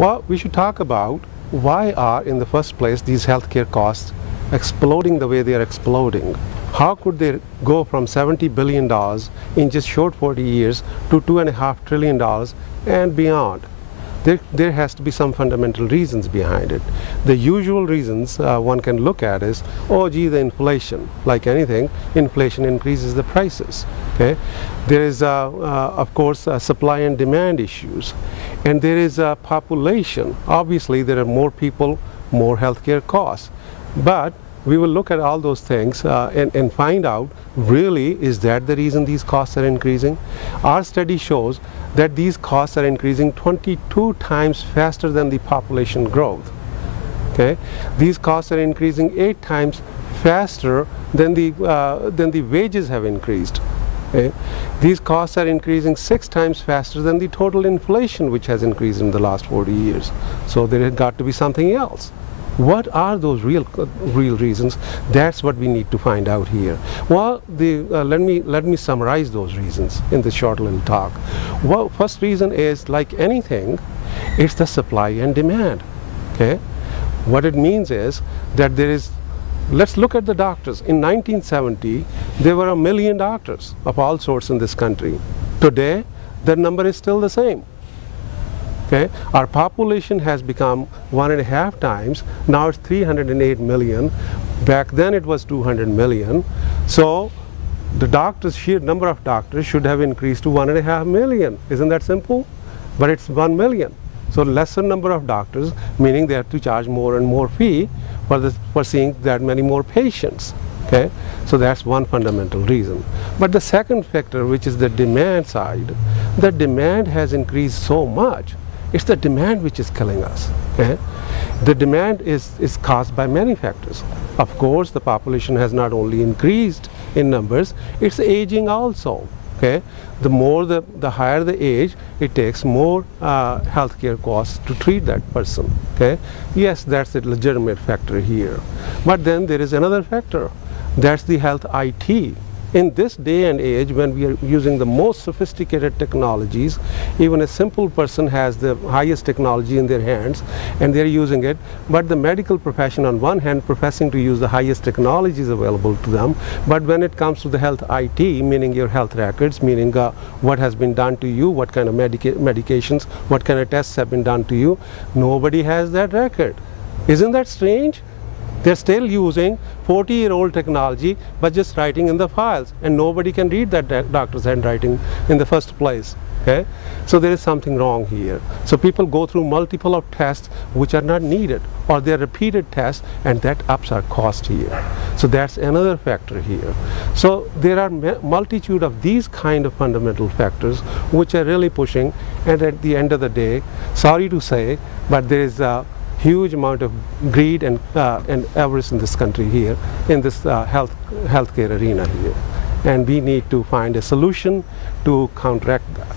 Well, we should talk about why are, in the first place, these healthcare costs exploding the way they are exploding. How could they go from $70 billion in just short 40 years to $2.5 trillion and beyond? There has to be some fundamental reasons behind it. The usual reasons one can look at is, oh gee, the inflation. Like anything, inflation increases the prices. Okay? There is, of course, supply and demand issues. And there is a population. Obviously, there are more people, more healthcare costs. But we will look at all those things and find out, really, is that the reason these costs are increasing? Our study shows that these costs are increasing 22 times faster than the population growth. Okay? These costs are increasing 8 times faster than the wages have increased. Okay? These costs are increasing 6 times faster than the total inflation, which has increased in the last 40 years. So there has got to be something else. What are those real reasons? That's what we need to find out here. Well, let me summarize those reasons in this short little talk. Well, first reason is, like anything, it's the supply and demand. Okay? What it means is that there is, let's look at the doctors. In 1970, there were 1 million doctors of all sorts in this country. Today, the number is still the same. Okay? Our population has become 1.5 times. Now it's 308 million. Back then it was 200 million. So the doctors, sheer number of doctors should have increased to 1.5 million. Isn't that simple? But it's 1 million. So lesser number of doctors, meaning they have to charge more and more fee for seeing that many more patients. Okay? So that's one fundamental reason. But the second factor, which is the demand side, the demand has increased so much. It's the demand which is killing us. Okay? The demand is caused by many factors. Of course, the population has not only increased in numbers, it's aging also. Okay? The higher the age, it takes more healthcare costs to treat that person. Okay? Yes, that's a legitimate factor here. But then there is another factor. That's the health IT. In this day and age, when we are using the most sophisticated technologies, even a simple person has the highest technology in their hands and they're using it, but the medical profession on one hand professing to use the highest technologies available to them, but when it comes to the health IT, meaning your health records, meaning what has been done to you, what kind of medications, what kind of tests have been done to you, nobody has that record. Isn't that strange? They're still using 40-year-old technology, but just writing in the files, and nobody can read that doctor's handwriting in the first place. Okay? So there is something wrong here. So people go through multiple of tests which are not needed, or they're repeated tests, and that ups our cost here. So that's another factor here. So there are multitude of these kind of fundamental factors which are really pushing, and at the end of the day, sorry to say, but there is a huge amount of greed and avarice in this country here, in this healthcare arena here. And we need to find a solution to counteract that.